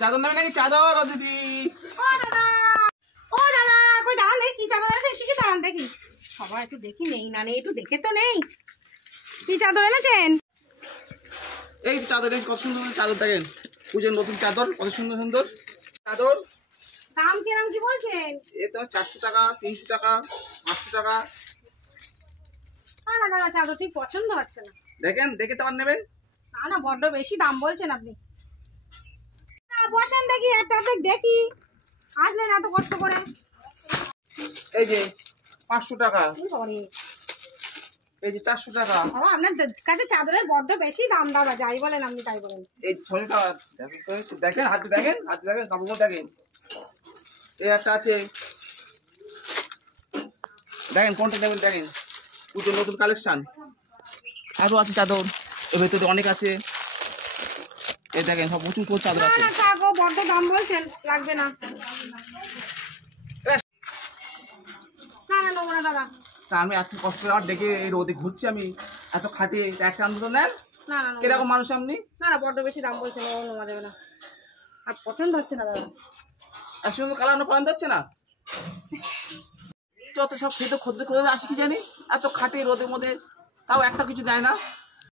চাদর নেবে নাকি? চাদর ও দিদি। ও দাদা, ও দাদা, কই দাঁড়ান দেখি কি চাদর আছে, শিশু দাঁড়ান দেখি। সবাই একটু দেখি, নেই না নেই একটু দেখে তো নেই। কি চাদর এনেছেন? এই চাদর, কত সুন্দর সুন্দর চাদর দেখেন, পুজোর নতুন চাদর, কত সুন্দর সুন্দর চাদর। দাম কিরম কি বলছেন? এ তো 400 টাকা, 300 টাকা, 500 টাকা। না দাদা, চাদর ঠিক পছন্দ হচ্ছে না। দেখেন, দেখে তো আর নেবেন। না না, বড্ড বেশি দাম বলছেন আপনি। বসেন দেখি, একটা দেখি, আসলেন এত কষ্ট করে। এই যে 500 টাকা, এই যে 400 টাকা। আপনার কাছে চাদরের বড্ড বেশি দাম দাদা, যাই বলেন আপনি তাই বলেন। এই 600 টাকা। দেখেন হাতে, দেখেন হাতে, দেখেন কাপড় দেখেন। এই একটা আছে, দেখেন কোনটা নেবেন দেখেন, পুজোর নতুন কালেকশন। আরো আছে চাদর, এর ভেতরে অনেক আছে। এই দেখেন সব প্রচুর প্রচুর চাদর আছে। না থাকো, বড্ড দাম বলছেন, লাগবে না। না না, নেবো না দাদা। তা আমি এত কষ্ট করে আর দেখে এই রোদে ঘুরছি, আমি এত খাটিয়ে একটা আনন্দ নেন। না না, কিরকম মানুষ আপনি? না না, বড্ড বেশি দাম বলছেন, নেওয়া যাবে না। আর পছন্দ হচ্ছে না দাদা। আর সুন্দর কালার পছন্দ হচ্ছে না? যত সব খেতে খদ্দের আসি কি জানি, এত খাটে রোদের মধ্যে, তাও একটা কিছু দেয় না।